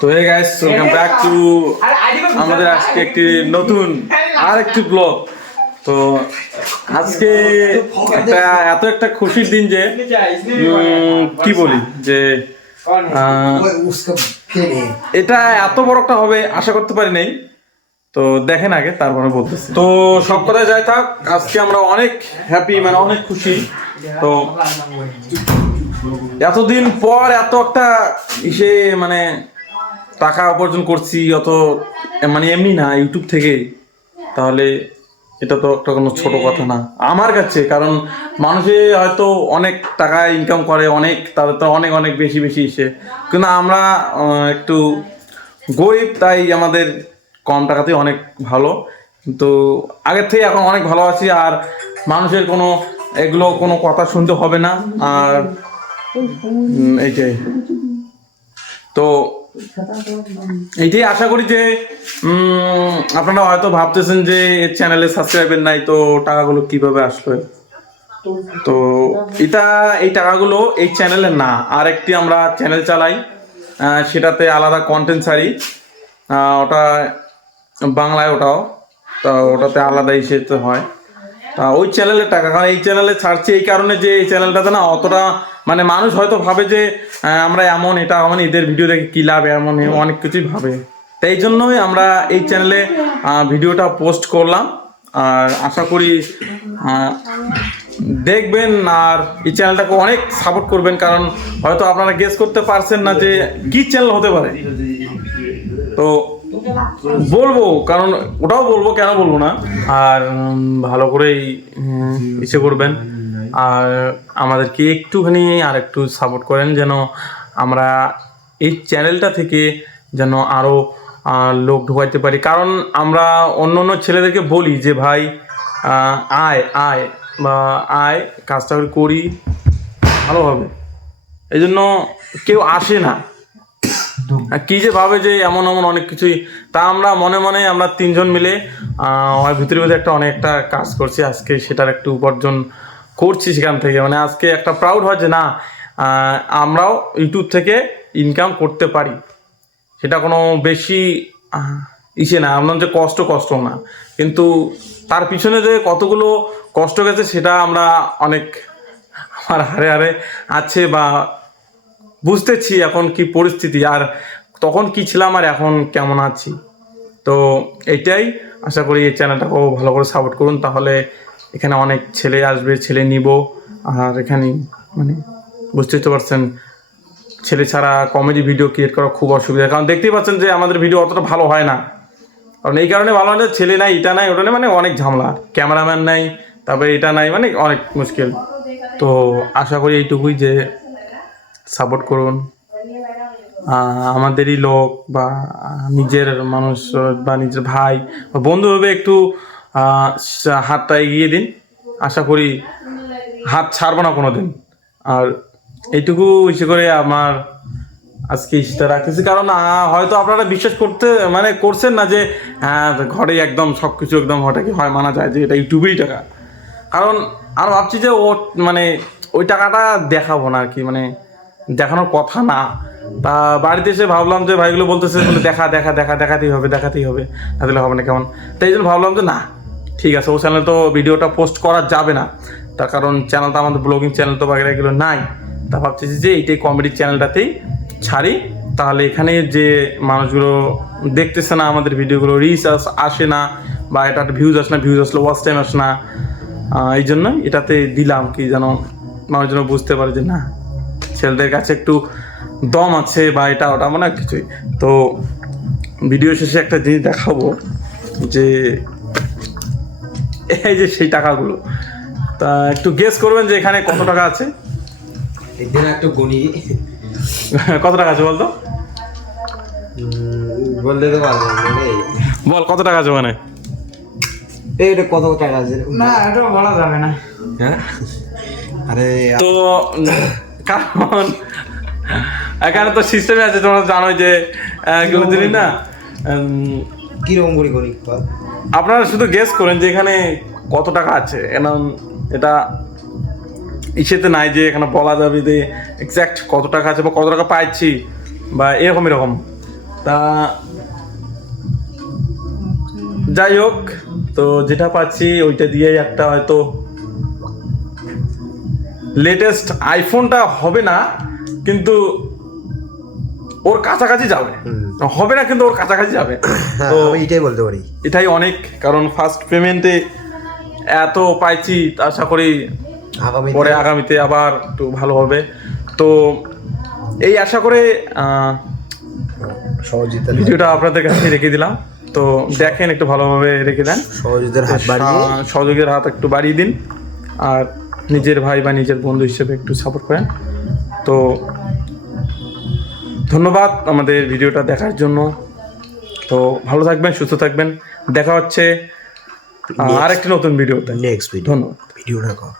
তো hey guys, welcome back to আমাদের আজকে একটি নতুন আরেকটি ব্লগ। তো আজকে একটা খুশির দিন যে কি বলি যে এটা এত বড় একটা হবে আশা করতে পারি নাই। তো দেখেন আগে তারপরে বলতেছি। তো সব কথায় যাই থাক, আজকে আমরা অনেক হ্যাপি, মানে অনেক খুশি। তো এতদিন পর এত একটা ইসে মানে টাকা উপার্জন করছি, অত মানে এমনি না, ইউটিউব থেকে। তাহলে এটা তো একটা কোনো ছোট কথা না আমার কাছে, কারণ মানুষে হয়তো অনেক টাকা ইনকাম করে, অনেক তাদের তো অনেক অনেক বেশি বেশি ইসে, কিন্তু আমরা একটু গরিব, তাই আমাদের কম টাকাতেই অনেক ভালো। কিন্তু আগের থেকে এখন অনেক ভালো আছি, আর মানুষের কোনো এগুলো কোনো কথা শুনতে হবে না। আর এইটাই তো এইটাই আশা করি যে আপনারা হয়তো ভাবতেছেন যে চ্যানেলে সাবস্ক্রাইবার নাই, তো টাকাগুলো কিভাবে আসবে। তো এই টাকাগুলো এই চ্যানেলে না, আর একটি আমরা চ্যানেল চালাই, সেটাতে আলাদা কন্টেন্ট ছাড়ি। ওটা বাংলায়, ওটাও তো ওটাতে আলাদা হিসেবে হয়। ওই চ্যানেলের টাকা, কারণ এই চ্যানেলে ছাড়ছি এই কারণে যে এই চ্যানেলটাতে না অতটা মানে মানুষ হয়তো ভাবে যে আমরা এমন, এটা মানে এদের ভিডিও দেখে কী লাভ, এমন অনেক কিছুই ভাবে। তাই জন্যই আমরা এই চ্যানেলে ভিডিওটা পোস্ট করলাম, আর আশা করি দেখবেন আর এই চ্যানেলটাকে অনেক সাপোর্ট করবেন, কারণ হয়তো আপনারা গেস করতে পারছেন না যে কী চ্যানেল হতে পারে। তো বলবো, কারণ ওটাও বলবো, কেন বলবো না। আর ভালো করেই ইসে করবেন, আর আমাদেরকে একটুখানি আর একটু সাপোর্ট করেন, যেন আমরা এই চ্যানেলটা থেকে যেন আরও লোক ঢোকাইতে পারি। কারণ আমরা অন্য অন্য ছেলেদেরকে বলি যে ভাই আয় আয় বা আয়, কাজটা করি ভালো হবে, এই জন্য কেউ আসে না। কি যে ভাবে যে এমন এমন অনেক কিছুই, তা আমরা মনে মনে আমরা তিনজন মিলে ওর ভিতরে একটা অনেকটা কাজ করছি আজকে, সেটার একটু উপার্জন করছি সেখান থেকে। মানে আজকে একটা প্রাউড হয় যে না, আমরাও ইউটিউব থেকে ইনকাম করতে পারি। সেটা কোনো বেশি ইসে না, আমরা যে কষ্ট না, কিন্তু তার পিছনে যে কতগুলো কষ্ট গেছে সেটা আমরা অনেক আমার হারে হারে আছে, বা বুঝতেছি এখন কি পরিস্থিতি, আর তখন কি ছিলাম আর এখন কেমন আছি। তো এটাই আশা করি এই চ্যানেলটাকেও ভালো করে সাপোর্ট করুন, তাহলে এখানে অনেক ছেলে আসবে, ছেলে নিব। আর এখানে মানে বুঝতেই তো পারছেন, ছেলে ছাড়া কমেডি ভিডিও ক্রিয়েট করা খুব অসুবিধা, কারণ দেখতেই পাচ্ছেন যে আমাদের ভিডিও অতটা ভালো হয় না। কারণ এই কারণে ভালো হয় না, ছেলে নাই, এটা নাই, ওটা নেই, মানে অনেক ঝামেলা, ক্যামেরাম্যান নাই, তারপরে এটা নাই, মানে অনেক মুশকিল। তো আশা করি এইটুকুই যে সাপোর্ট করুন, আমাদেরই লোক বা নিজের মানুষ বা নিজের ভাই বা বন্ধু ভেবে একটু হাতটা এগিয়ে দিন। আশা করি হাত ছাড়বো না কোনো দিন। আর এইটুকু ইসে করে আমার আজকে ইসটা রাখতেছি, কারণ হয়তো আপনারা বিশ্বাস করতে মানে করছেন না যে হ্যাঁ ঘরে একদম সব কিছু একদম হঠাৎ কি হয় মানা যায় যে এটা ইউটিউবেরই টাকা। কারণ আমি ভাবছি যে ও মানে ওই টাকাটা দেখাবো না আর কি, মানে দেখানোর কথা না। তা বাড়িতে এসে ভাবলাম যে ভাইগুলো বলতেছে বলে দেখাতেই হবে, তাহলে হবে না কেমন। তাই জন্য ভাবলাম যে না ঠিক আছে, ও চ্যানেলে তো ভিডিওটা পোস্ট করা যাবে না, তার কারণ চ্যানেলটা আমাদের ব্লগিং চ্যানেল তো বাগেরা এগুলো নাই। তা ভাবছি যে এইটাই কমেডি চ্যানেলটাতেই ছাড়ি, তাহলে এখানে যে মানুষগুলো দেখতেছে না আমাদের ভিডিওগুলো, রিচ আসে না, বা এটা ভিউজ আসে না, ভিউজ আসলে ওয়াচ টাইম আসে না, এই জন্যই এটাতে দিলাম, কি যেন মানুষ যেন বুঝতে পারে যে না ছেলেদের কাছে একটু দম আছে, বা এটা ওটা মানে কিছুই। তো ভিডিও শেষে একটা জিনিস দেখাবো, যে এই যে সেই টাকাগুলো, তা একটু গেস করবেন যে এখানে কত টাকা আছে। একদিন একটু গুনি কত টাকা আছে বলতো, বললে তো পারবো বল কত টাকা আছে ওখানে। এটা কত টাকা আছে না, এটা বলা যাবে না। হ্যাঁ আরে তো কারণ এখানে তো সিস্টেমে আছে, তোমরা জানোই যে এগুলো জিনিস না, কিরকম করি করি আপনারা শুধু গেস করেন যে এখানে কত টাকা আছে। এটা ইসেতে নাই যে এখানে বলা যাবে যে এক্স্যাক্ট কত টাকা আছে বা কত টাকা পাইছি বা এরকম। তা যাই হোক, তো যেটা পাচ্ছি ওইটা দিয়েই একটা হয়তো লেটেস্ট আইফোনটা হবে না, কিন্তু ওর কাছাকাছি যাবে। হবে না কিন্তু ওর কাছাকাছি যাবে। হ্যাঁ তো আমি এটাই বলতে পারি। এটাই অনেক, কারণ ফার্স্ট পেমেন্টে এত পাইছি, আশা করি আগামী পরে আগামীতে আবার একটু ভালো হবে। তো এই আশা করে সহযোগিতা ভিডিওটা আপনাদের কাছে রেখে দিলাম। তো দেখেন, একটু ভালোভাবে রেখে দেন, সহযোগিতার হাত বাড়িয়ে সহযোগের হাত একটু বাড়িয়ে দিন, আর নিজের ভাই বা নিজের বন্ধু হিসেবে একটু সাপোর্ট করেন। তো ধন্যবাদ আমাদের ভিডিওটা দেখার জন্য। তো ভালো থাকবেন, সুস্থ থাকবেন, দেখা হচ্ছে আরেকটি নতুন ভিডিওতে। নেক্সট ভিডিও ধন্যবাদ। ভিডিও রাখো।